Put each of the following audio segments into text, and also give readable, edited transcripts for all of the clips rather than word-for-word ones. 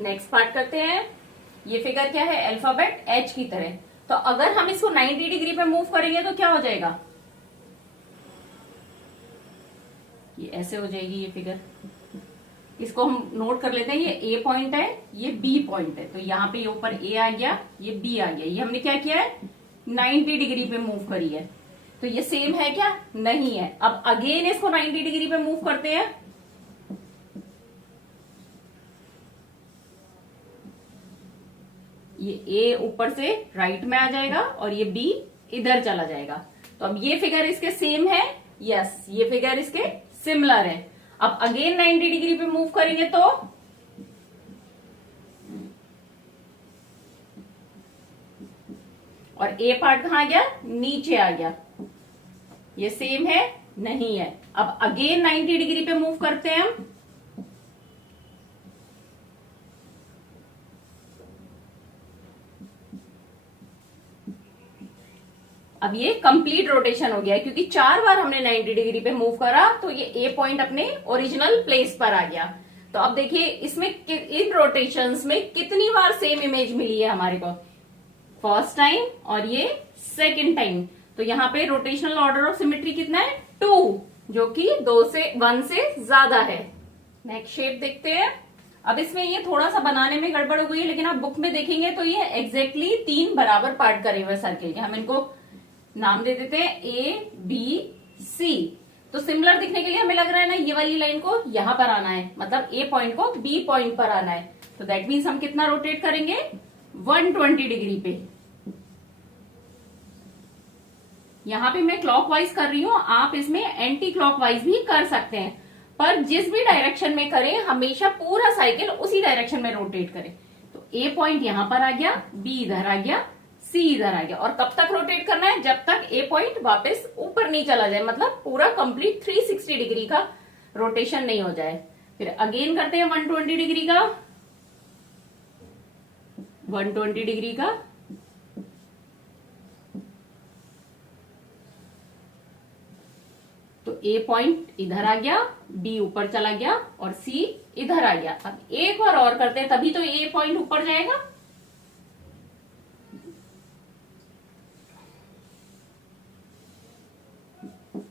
Next part करते हैं। ये फिगर क्या है, अल्फाबेट एच की तरह। तो अगर हम इसको 90 डिग्री पे मूव करेंगे तो क्या हो जाएगा, ये ऐसे हो जाएगी ये फिगर। इसको हम नोट कर लेते हैं, ये ए पॉइंट है, ये बी पॉइंट है। तो यहाँ पे ये ऊपर ए आ गया, ये बी आ गया। ये हमने क्या किया है, 90 डिग्री पे मूव करी है। तो ये सेम है क्या, नहीं है। अब अगेन इसको 90 डिग्री पे मूव करते हैं। ये ए ऊपर से राइट में आ जाएगा और ये बी इधर चला जाएगा। तो अब ये फिगर इसके सेम है, यस ये फिगर इसके सिमिलर है। अब अगेन 90 डिग्री पे मूव करेंगे तो और ए पार्ट कहां गया, नीचे आ गया। ये सेम है, नहीं है। अब अगेन 90 डिग्री पे मूव करते हैं हम। अब ये कंप्लीट रोटेशन हो गया है, क्योंकि 4 बार हमने 90 डिग्री पे मूव करा तो ये ए पॉइंट अपने ओरिजिनल प्लेस पर आ गया। तो अब देखिए इसमें इन रोटेशंस में कितनी बार सेम इमेज मिली है हमारे को, फर्स्ट टाइम और ये सेकंड टाइम। तो यहाँ पे रोटेशनल ऑर्डर ऑफ सिमेट्री कितना है, 2, जो कि 1 से ज्यादा है। नेक्स्ट शेप देखते हैं। अब इसमें ये थोड़ा सा बनाने में गड़बड़ हो गई है, लेकिन आप बुक में देखेंगे तो ये एग्जैक्टली 3 बराबर पार्ट करे हुए सर्किल के। हम इनको नाम दे देते हैं ए बी सी। तो सिमिलर दिखने के लिए हमें लग रहा है ना, ये वाली लाइन को यहां पर आना है, मतलब ए पॉइंट को बी पॉइंट पर आना है। तो दैट मीन्स हम कितना रोटेट करेंगे, 120 डिग्री पे। यहां पे मैं क्लॉकवाइज कर रही हूं, आप इसमें एंटी क्लॉकवाइज भी कर सकते हैं, पर जिस भी डायरेक्शन में करें हमेशा पूरा साइकिल उसी डायरेक्शन में रोटेट करें। तो ए पॉइंट यहां पर आ गया, बी इधर आ गया, सी इधर आ गया। और कब तक रोटेट करना है, जब तक ए पॉइंट वापस ऊपर नहीं चला जाए, मतलब पूरा कंप्लीट 360 डिग्री का रोटेशन नहीं हो जाए। फिर अगेन करते हैं 120 डिग्री का, 120 डिग्री का। तो ए पॉइंट इधर आ गया, बी ऊपर चला गया और सी इधर आ गया। अब एक बार और करते हैं, तभी तो ए पॉइंट ऊपर जाएगा।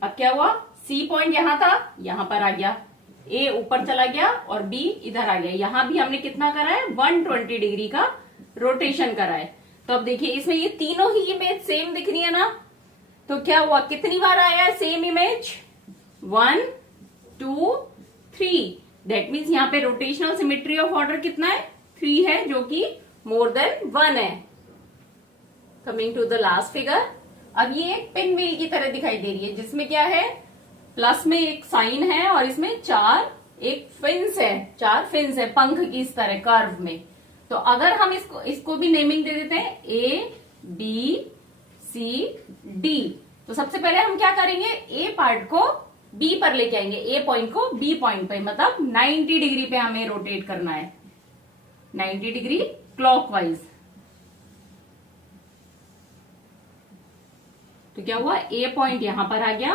अब क्या हुआ, सी पॉइंट यहां था, यहां पर आ गया, ए ऊपर चला गया और बी इधर आ गया। यहां भी हमने कितना करा है, 120 डिग्री का रोटेशन करा है। तो अब देखिए इसमें ये तीनों ही इमेज सेम दिख रही है ना। तो क्या हुआ, कितनी बार आया है सेम इमेज, 1 2 3। दैट मीन्स यहाँ पे रोटेशनल सिमेट्री ऑफ ऑर्डर कितना है, 3 है, जो कि मोर देन 1 है। Coming to the last figure. अब ये एक पिन व्हील की तरह दिखाई दे रही है, जिसमें क्या है, प्लस में एक साइन है और इसमें 4 एक फिन्स है, 4 फिन्स है पंख की इस तरह कर्व में। तो अगर हम इसको भी नेमिंग दे देते हैं, ए बी सी डी। तो सबसे पहले हम क्या करेंगे, ए पार्ट को बी पर लेके आएंगे, ए पॉइंट को बी पॉइंट पे, मतलब 90 डिग्री पे हमें रोटेट करना है, 90 डिग्री क्लॉकवाइज। तो क्या हुआ, ए पॉइंट यहां पर आ गया,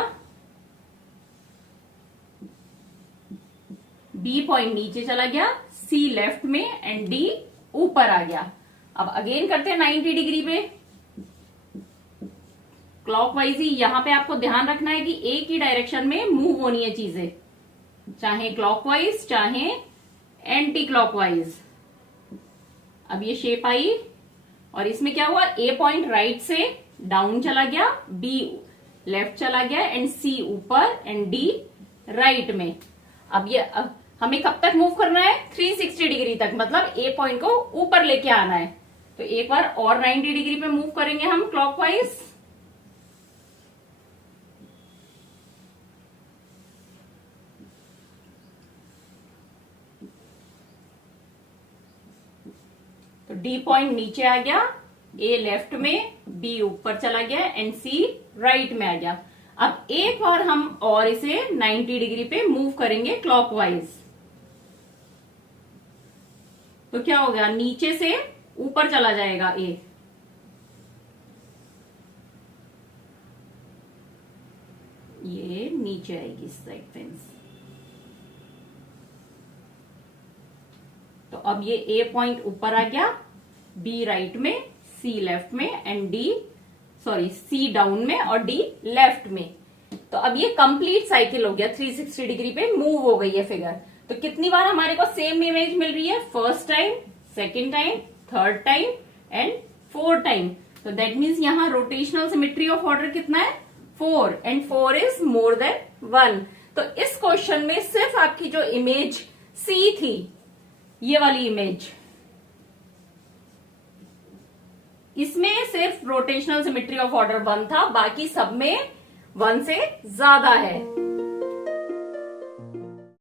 बी पॉइंट नीचे चला गया, सी लेफ्ट में एंड डी ऊपर आ गया। अब अगेन करते हैं 90 डिग्री पे क्लॉकवाइज ही। यहां पे आपको ध्यान रखना है कि एक ही डायरेक्शन में मूव होनी है चीजें, चाहे क्लॉकवाइज चाहे एंटी क्लॉकवाइज। अब ये शेप आई और इसमें क्या हुआ, ए पॉइंट राइट से डाउन चला गया, बी लेफ्ट चला गया एंड सी ऊपर एंड डी राइट में। अब ये हमें कब तक मूव करना है, 360 डिग्री तक, मतलब ए पॉइंट को ऊपर लेके आना है। तो एक बार और 90 डिग्री पे मूव करेंगे हम क्लॉकवाइज। तो डी पॉइंट नीचे आ गया, ए लेफ्ट में, बी ऊपर चला गया एंड सी राइट में आ गया। अब एक बार हम और इसे 90 डिग्री पे मूव करेंगे क्लॉकवाइज। तो क्या हो गया, नीचे से ऊपर चला जाएगा ए, ये नीचे आएगी इस साइड फेंस। तो अब ये ए पॉइंट ऊपर आ गया, बी राइट में, सी लेफ्ट में एंड सी डाउन में और डी लेफ्ट में। तो अब ये कंप्लीट साइकिल हो गया, 360 डिग्री पे मूव हो गई है फिगर। तो कितनी बार हमारे को सेम इमेज मिल रही है? First time, second time, third time and fourth time. तो दैट मीन्स यहाँ रोटेशनल सिमेट्री ऑफ ऑर्डर कितना है? 4 एंड 4 इज मोर देन 1। तो इस क्वेश्चन में सिर्फ आपकी जो इमेज सी थी, ये वाली इमेज, इसमें सिर्फ रोटेशनल सिमेट्री ऑफ ऑर्डर 1 था, बाकी सब में 1 से ज्यादा है।